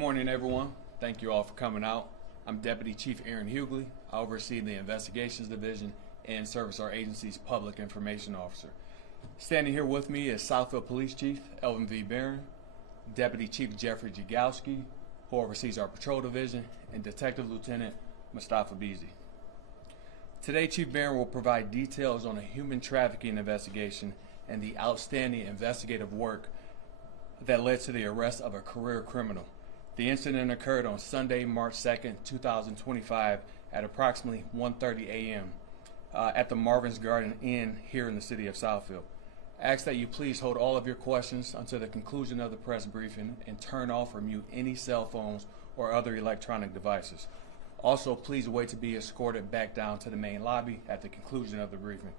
morning, everyone. Thank you all for coming out. I'm Deputy Chief Aaron Hughley. I oversee the Investigations Division and service our agency's Public Information Officer. Standing here with me is Southfield Police Chief Elvin V. Barron, Deputy Chief Jeffrey Jagowski, who oversees our Patrol Division, and Detective Lieutenant Mustafa Beasy. Today, Chief Barron will provide details on a human trafficking investigation and the outstanding investigative work that led to the arrest of a career criminal. The incident occurred on Sunday, March 2nd, 2025 at approximately 1:30 a.m. At the Marvin's Garden Inn here in the city of Southfield. I ask that you please hold all of your questions until the conclusion of the press briefing and turn off or mute any cell phones or other electronic devices. Also, please wait to be escorted back down to the main lobby at the conclusion of the briefing.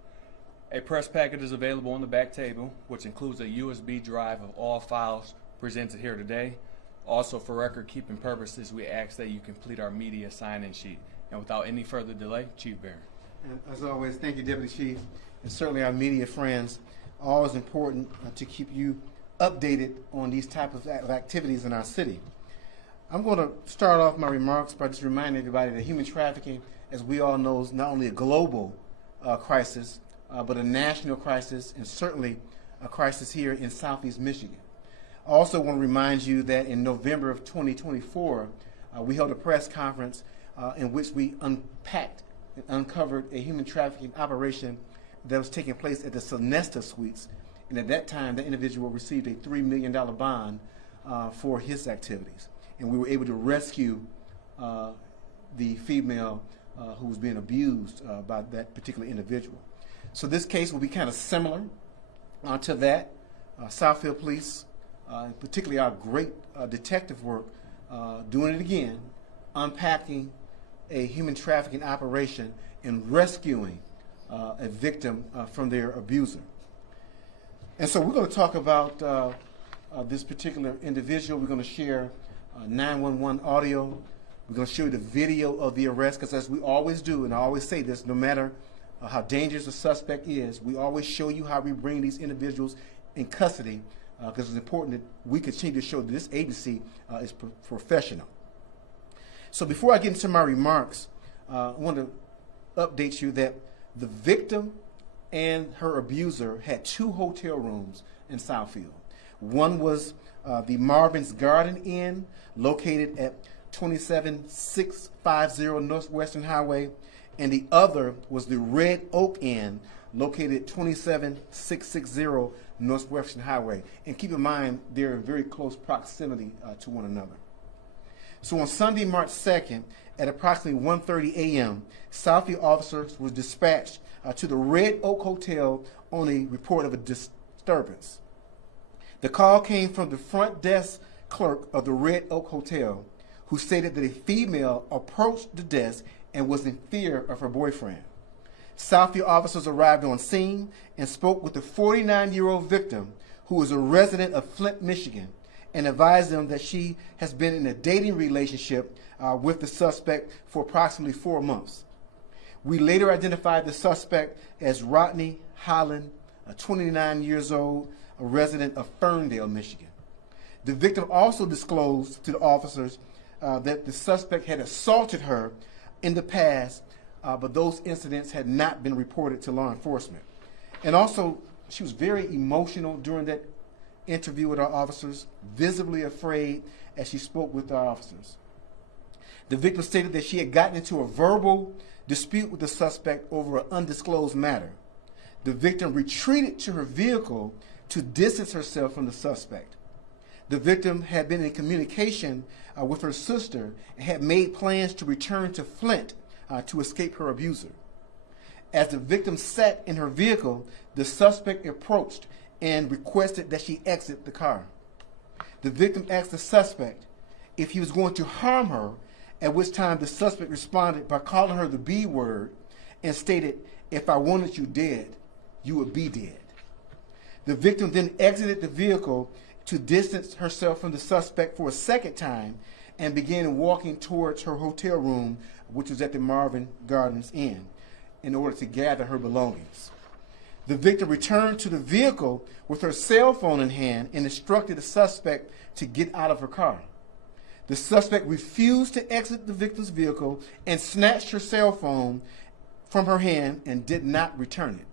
A press packet is available on the back table, which includes a USB drive of all files presented here today. Also, for record-keeping purposes, we ask that you complete our media sign-in sheet. And without any further delay, Chief Barron. And as always, thank you, Deputy Chief, and certainly our media friends. Always important to keep you updated on these type of activities in our city. I'm going to start off my remarks by just reminding everybody that human trafficking, as we all know, is not only a global crisis, but a national crisis, and certainly a crisis here in Southeast Michigan. I also want to remind you that in November of 2024, we held a press conference in which we unpacked and uncovered a human trafficking operation that was taking place at the Sonesta Suites. And at that time, the individual received a $3 million bond for his activities. And we were able to rescue the female who was being abused by that particular individual. So this case will be kind of similar to that. Southfield Police, particularly our great detective work, doing it again, unpacking a human trafficking operation and rescuing a victim from their abuser. And so we're going to talk about this particular individual. We're going to share 911 audio. We're going to show you the video of the arrest, because as we always do, and I always say this, no matter how dangerous a suspect is, we always show you how we bring these individuals in custody, because it's important that we continue to show that this agency is professional. So before I get into my remarks, I want to update you that the victim and her abuser had 2 hotel rooms in Southfield. One was the Marvin's Garden Inn, located at 27650 Northwestern Highway, and the other was the Red Oak Inn, located at 27660 Northwestern Highway. And keep in mind, they're in very close proximity to one another. So on Sunday, March 2nd, at approximately 1:30 a.m., Southfield officers was dispatched to the Red Oak Hotel on a report of a disturbance. The call came from the front desk clerk of the Red Oak Hotel, who stated that a female approached the desk and was in fear of her boyfriend. Southfield officers arrived on scene and spoke with the 49-year-old victim, who was a resident of Flint, Michigan, and advised them that she has been in a dating relationship with the suspect for approximately 4 months. We later identified the suspect as Rodney Holland, 29 years old, a resident of Ferndale, Michigan. The victim also disclosed to the officers that the suspect had assaulted her in the past, but those incidents had not been reported to law enforcement. And also, she was very emotional during that interview with our officers, visibly afraid as she spoke with our officers. The victim stated that she had gotten into a verbal dispute with the suspect over an undisclosed matter. The victim retreated to her vehicle to distance herself from the suspect. The victim had been in communication with her sister and had made plans to return to Flint to escape her abuser. As the victim sat in her vehicle, the suspect approached and requested that she exit the car. The victim asked the suspect if he was going to harm her, at which time the suspect responded by calling her the B word and stated, "If I wanted you dead, you would be dead." The victim then exited the vehicle to distance herself from the suspect for a second time and began walking towards her hotel room, which was at the Marvin Gardens Inn, in order to gather her belongings. The victim returned to the vehicle with her cell phone in hand and instructed the suspect to get out of her car. The suspect refused to exit the victim's vehicle and snatched her cell phone from her hand and did not return it.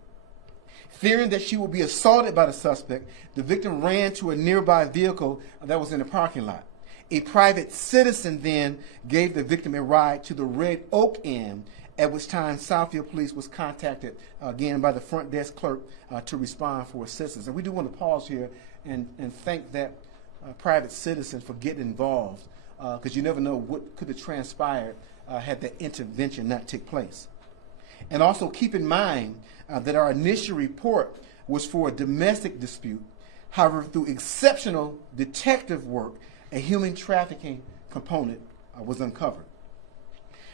Fearing that she would be assaulted by the suspect, the victim ran to a nearby vehicle that was in the parking lot. A private citizen then gave the victim a ride to the Red Oak Inn, at which time Southfield Police was contacted again by the front desk clerk to respond for assistance. And we do want to pause here and thank that private citizen for getting involved, because you never know what could have transpired had that intervention not take place. And also keep in mind that our initial report was for a domestic dispute. However, through exceptional detective work, a human trafficking component was uncovered.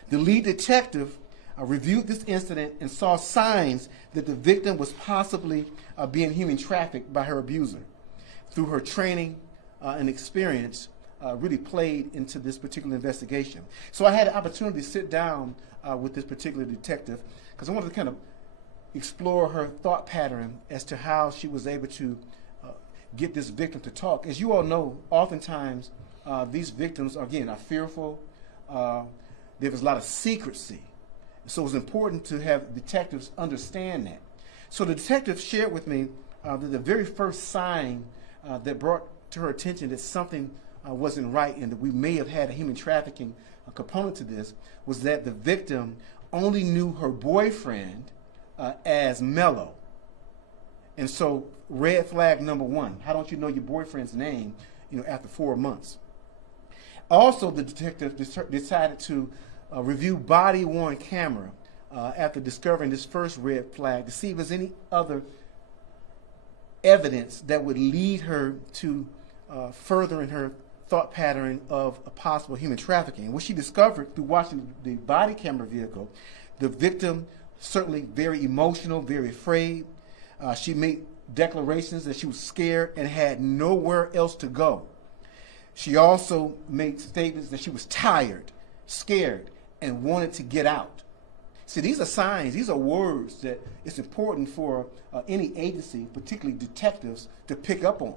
The lead detective reviewed this incident and saw signs that the victim was possibly being human trafficked by her abuser. Through her training and experience, really played into this particular investigation. So I had an opportunity to sit down with this particular detective because I wanted to kind of explore her thought pattern as to how she was able to get this victim to talk. As you all know, oftentimes these victims, again, are fearful. There was a lot of secrecy. So it's important to have detectives understand that. So the detective shared with me that the very first sign that brought to her attention that something wasn't right and that we may have had a human trafficking component to this was that the victim only knew her boyfriend as Mello. And so red flag number one, how don't you know your boyfriend's name after 4 months? Also, the detective decided to review body-worn camera after discovering this first red flag to see if there's any other evidence that would lead her to furthering her thought pattern of a possible human trafficking. What she discovered through watching the body camera vehicle, the victim certainly very emotional, very afraid. She made declarations that she was scared and had nowhere else to go. She also made statements that she was tired, scared, and wanted to get out. See, these are signs, these are words that it's important for any agency, particularly detectives, to pick up on.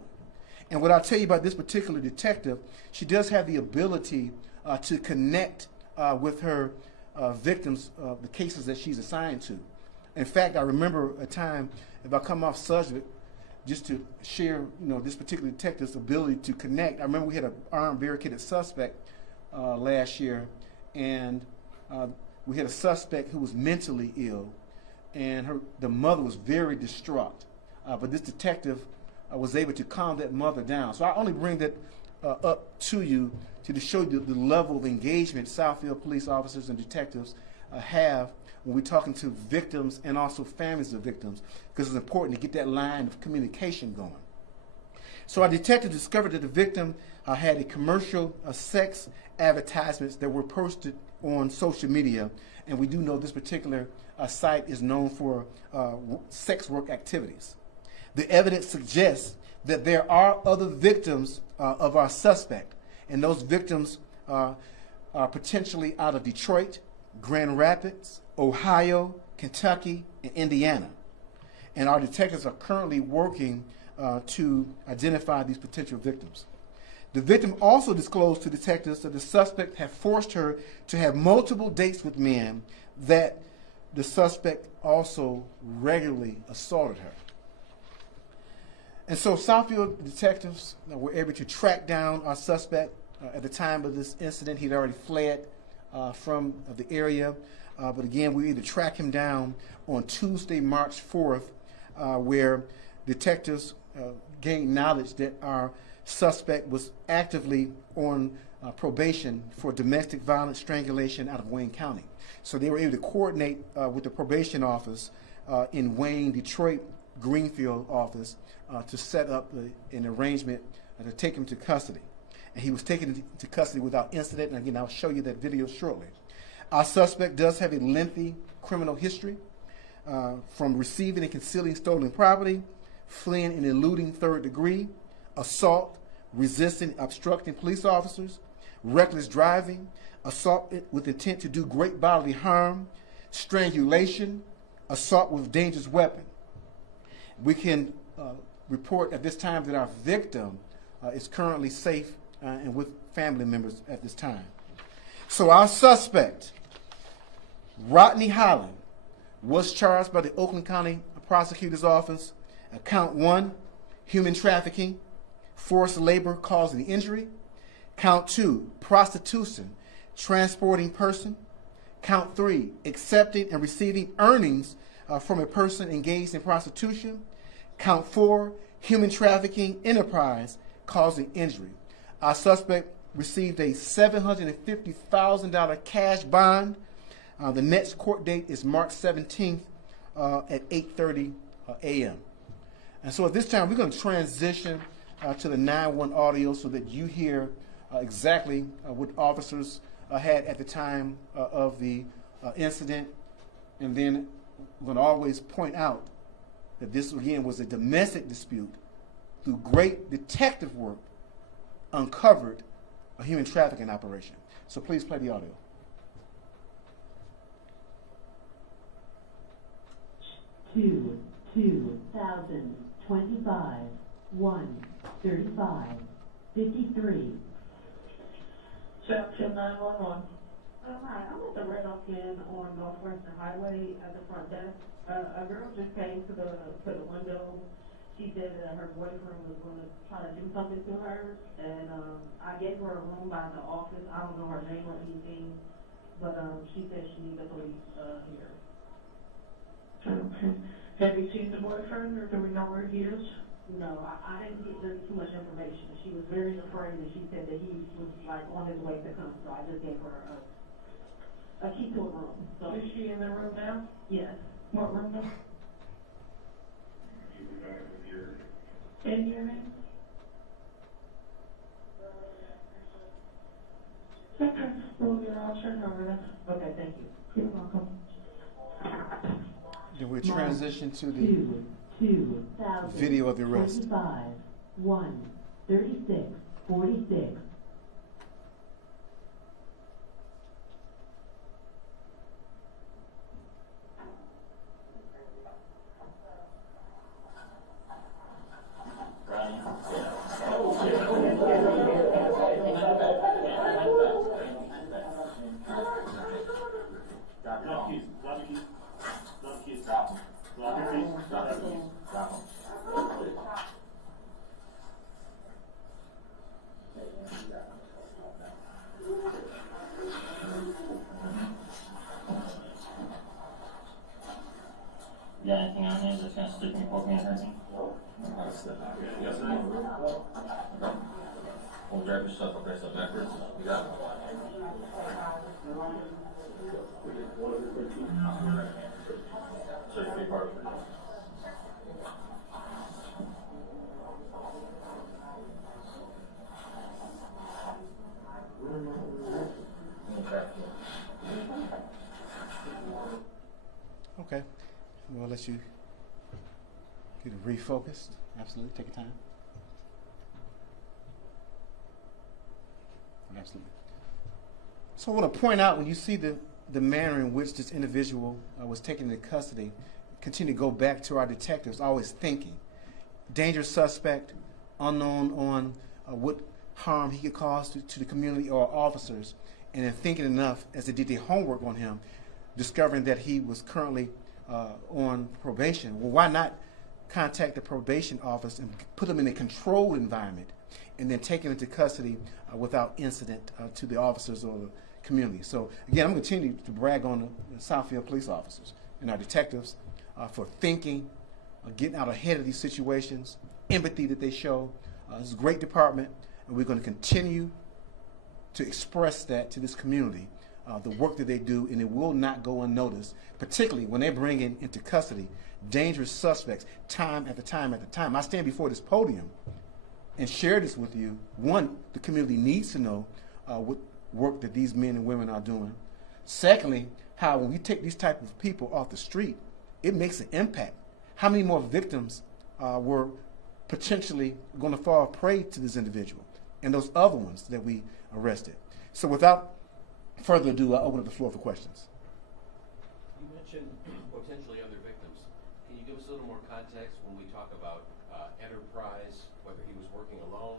And what I'll tell you about this particular detective, she does have the ability to connect with her victims, the cases that she's assigned to. In fact, I remember a time, if I come off subject, just to share, this particular detective's ability to connect. I remember we had an armed barricaded suspect last year, and we had a suspect who was mentally ill, and the mother was very distraught. But this detective was able to calm that mother down. So I only bring that up to you to show you the level of engagement Southfield police officers and detectives have when we're talking to victims and also families of victims, because it's important to get that line of communication going. So our detective discovered that the victim had a commercial sex advertisements that were posted on social media, and we do know this particular site is known for sex work activities. The evidence suggests that there are other victims of our suspect, and those victims are potentially out of Detroit, Grand Rapids, Ohio, Kentucky, and Indiana. And our detectives are currently working to identify these potential victims. The victim also disclosed to detectives that the suspect had forced her to have multiple dates with men, that the suspect also regularly assaulted her. And so Southfield detectives were able to track down our suspect. At the time of this incident, he'd already fled from the area. But again, we were able to track him down on Tuesday, March 4th, where detectives gained knowledge that our suspect was actively on probation for domestic violence strangulation out of Wayne County. So they were able to coordinate with the probation office in Wayne, Detroit, Greenfield office to set up an arrangement to take him to custody. And he was taken to custody without incident, and again, I'll show you that video shortly. Our suspect does have a lengthy criminal history, from receiving and concealing stolen property, fleeing and eluding third degree, assault, resisting, obstructing police officers, reckless driving, assault with intent to do great bodily harm, strangulation, assault with dangerous weapon. We can report at this time that our victim is currently safe and with family members at this time. So our suspect, Rodney Holland, was charged by the Oakland County Prosecutor's Office. Count 1, human trafficking, forced labor causing injury. Count 2, prostitution, transporting person. Count 3, accepting and receiving earnings from a person engaged in prostitution. Count 4, human trafficking enterprise causing injury. Our suspect received a $750,000 cash bond. The next court date is March 17th at 8:30 a.m. And so at this time, we're going to transition to the 911 audio so that you hear exactly what officers had at the time of the incident. And then we're going to always point out that this, again, was a domestic dispute. Through great detective work, uncovered a human trafficking operation. So please play the audio. Two 2025 135 53. Southfield 911. Hi, I'm at the Red Oakland on Northwestern Highway at the front desk. A girl just came to the window. She said that her boyfriend was going to try to do something to her, and I gave her a room by the office. I don't know her name or anything, but she said she needed the police here. Okay. Have you seen the boyfriend, or do we know where he is? No, I didn't get really too much information. She was very afraid, and she said that he was like on his way to come, so I just gave her a key to a room. So Is she in the room now? yes. What room now? In your name? Okay, we'll get her all turned over then. Okay, thank you. You're welcome. Then we transition to the 2025 video of the arrest. 136 46. You got anything on you that's gonna stick me, poke me, or hurt me? Yes, sir. Okay. We'll grab your stuff, okay, so backwards. You got it? So you keep part of it. Okay. Okay. We'll let you get it refocused. Absolutely. Take your time. Absolutely. So I want to point out, when you see the manner in which this individual was taken into custody, continue to go back to our detectives, always thinking. Dangerous suspect, unknown on what harm he could cause to the community or officers, and then thinking enough as they did their homework on him, discovering that he was currently on probation. Well, why not contact the probation office and put him in a controlled environment and then take him into custody without incident to the officers or the community? So again, I'm going to continue to brag on the Southfield police officers and our detectives for thinking, getting out ahead of these situations, empathy that they show. This is a great department, and we're going to continue to express that to this community, the work that they do, and it will not go unnoticed, particularly when they bring into custody dangerous suspects time after time after time. I stand before this podium and share this with you. One, the community needs to know what work that these men and women are doing. Secondly, how when we take these type of people off the street, it makes an impact. How many more victims were potentially going to fall prey to this individual and those other ones that we arrested? So without further ado, I'll open up the floor for questions. You mentioned potentially other victims. Can you give us a little more context when we talk about enterprise, whether he was working alone,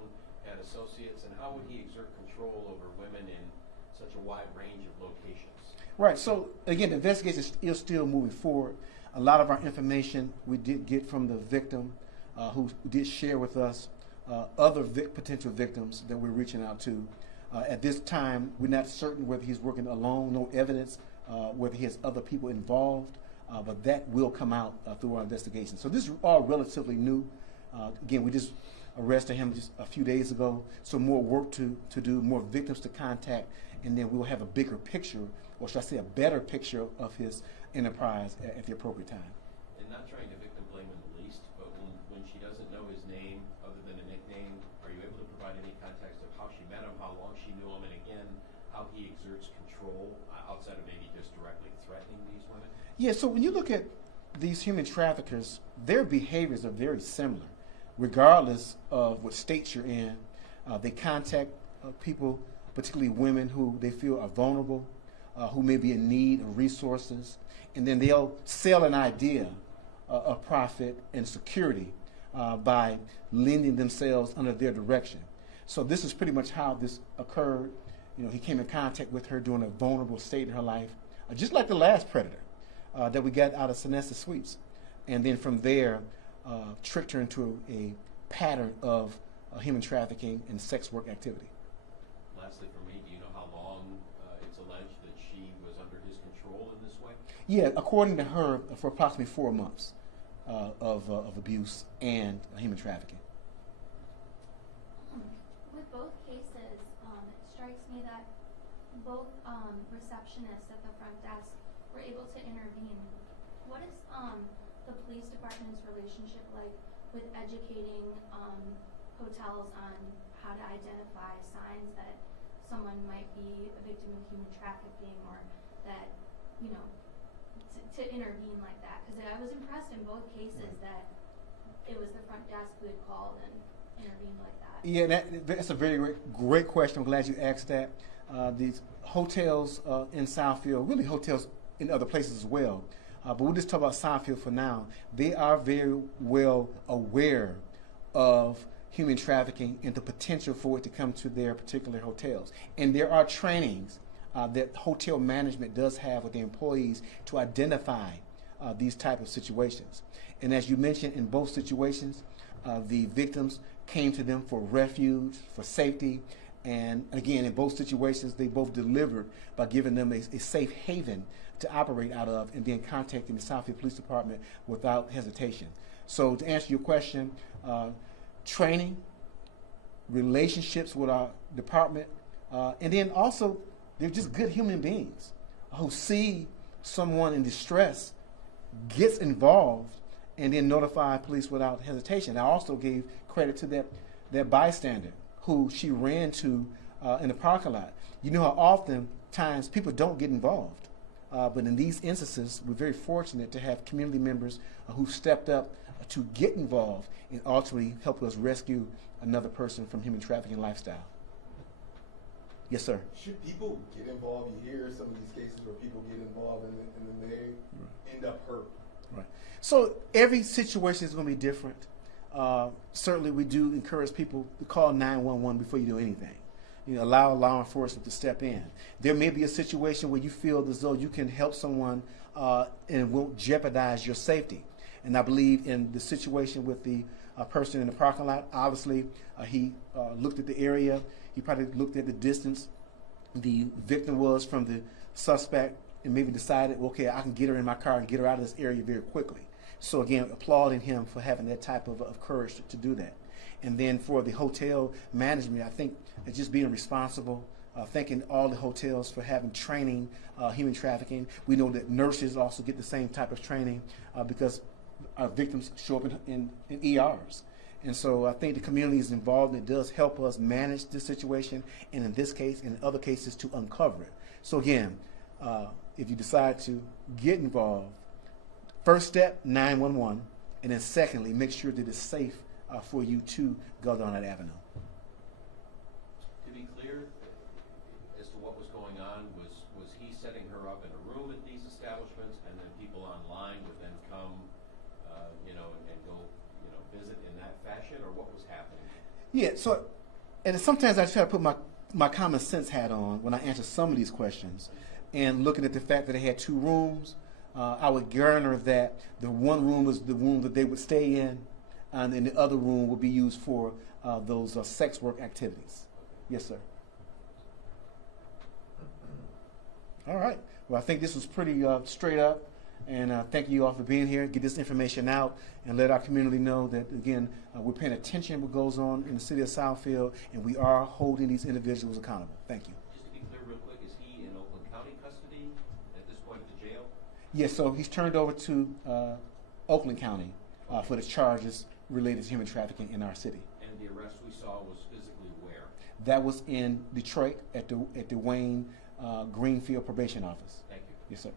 had associates, and how would he exert control over women in such a wide range of locations? Right. So again, the investigation is still moving forward. A lot of our information we did get from the victim, who did share with us other potential victims that we're reaching out to. At this time, we're not certain whether he's working alone. No evidence whether he has other people involved, but that will come out through our investigation. So this is all relatively new. Again, we just arrested him just a few days ago, so more work to do, more victims to contact, and then we'll have a bigger picture, or should I say a better picture of his enterprise at the appropriate time. And not trying to victim blame in the least, but when she doesn't know his name other than a nickname, are you able to provide any context of how she met him, how long she knew him, and again, how he exerts control outside of maybe just directly threatening these women? Yeah, so when you look at these human traffickers, their behaviors are very similar. Regardless of what state you're in, they contact people, particularly women who they feel are vulnerable, who may be in need of resources, and then they'll sell an idea of profit and security by lending themselves under their direction. So this is pretty much how this occurred. You know, he came in contact with her during a vulnerable state in her life, just like the last predator that we got out of Sonesta Sweeps. And then from there, tricked her into a pattern of human trafficking and sex work activity. Lastly, for me, do you know how long it's alleged that she was under his control in this way? Yeah, according to her, for approximately 4 months of abuse and human trafficking. With both cases, it strikes me that both receptionists at the front desk were able to intervene. What is the police department's relationship like with educating hotels on how to identify signs that someone might be a victim of human trafficking, or that, you know, to intervene like that? Because I was impressed in both cases that it was the front desk who had called and intervened like that. Yeah, that's a very great question. I'm glad you asked that. These hotels in Southfield, really hotels in other places as well, but we'll just talk about Southfield for now. They are very well aware of human trafficking and the potential for it to come to their particular hotels. And there are trainings that hotel management does have with the employees to identify these type of situations. And as you mentioned, in both situations, the victims came to them for refuge, for safety, and again, in both situations, they both delivered by giving them a safe haven to operate out of, and then contacting the Southfield Police Department without hesitation. So to answer your question, training, relationships with our department, and then also they're just good human beings who see someone in distress, gets involved, and then notify police without hesitation. I also gave credit to that bystander who she ran to in the parking lot. You know how often times people don't get involved. But in these instances, we're very fortunate to have community members who stepped up to get involved and ultimately help us rescue another person from human trafficking lifestyle. Yes, sir. Should people get involved? You hear some of these cases where people get involved and then they end up hurt. Right. So every situation is going to be different. Certainly, we do encourage people to call 911 before you do anything. You know, allow law enforcement to step in. There may be a situation where you feel as though you can help someone and won't jeopardize your safety. And I believe in the situation with the person in the parking lot, obviously he looked at the area. He probably looked at the distance the victim was from the suspect and maybe decided, okay, I can get her in my car and get her out of this area very quickly. So again, applauding him for having that type of courage to do that. And then for the hotel management, I think it's just being responsible, thanking all the hotels for having training, human trafficking. We know that nurses also get the same type of training because our victims show up in ERs. And so I think the community is involved, and it does help us manage this situation, and in this case, and in other cases, to uncover it. So again, if you decide to get involved, first step, 911, and then secondly, make sure that it's safe for you to go down that avenue. To be clear, as to what was going on, was he setting her up in a room at these establishments, and then people online would then come, and go, visit in that fashion, or what was happening? Yeah, so and sometimes I try to put my common sense hat on when I answer some of these questions, and looking at the fact that they had 2 rooms, I would garner that the one room was the room that they would stay in, and then the other room would be used for those sex work activities. Yes, sir. All right. Well, I think this was pretty straight up, and thank you all for being here. Get this information out and let our community know that, again, we're paying attention to what goes on in the city of Southfield, and we are holding these individuals accountable. Thank you. Just to be clear real quick, is he in Oakland County custody at this point at the jail? Yes, so he's turned over to Oakland County for the charges related to human trafficking in our city. And the arrest we saw was physically where? That was in Detroit at the Wayne Greenfield Probation Office. Thank you. Yes, sir.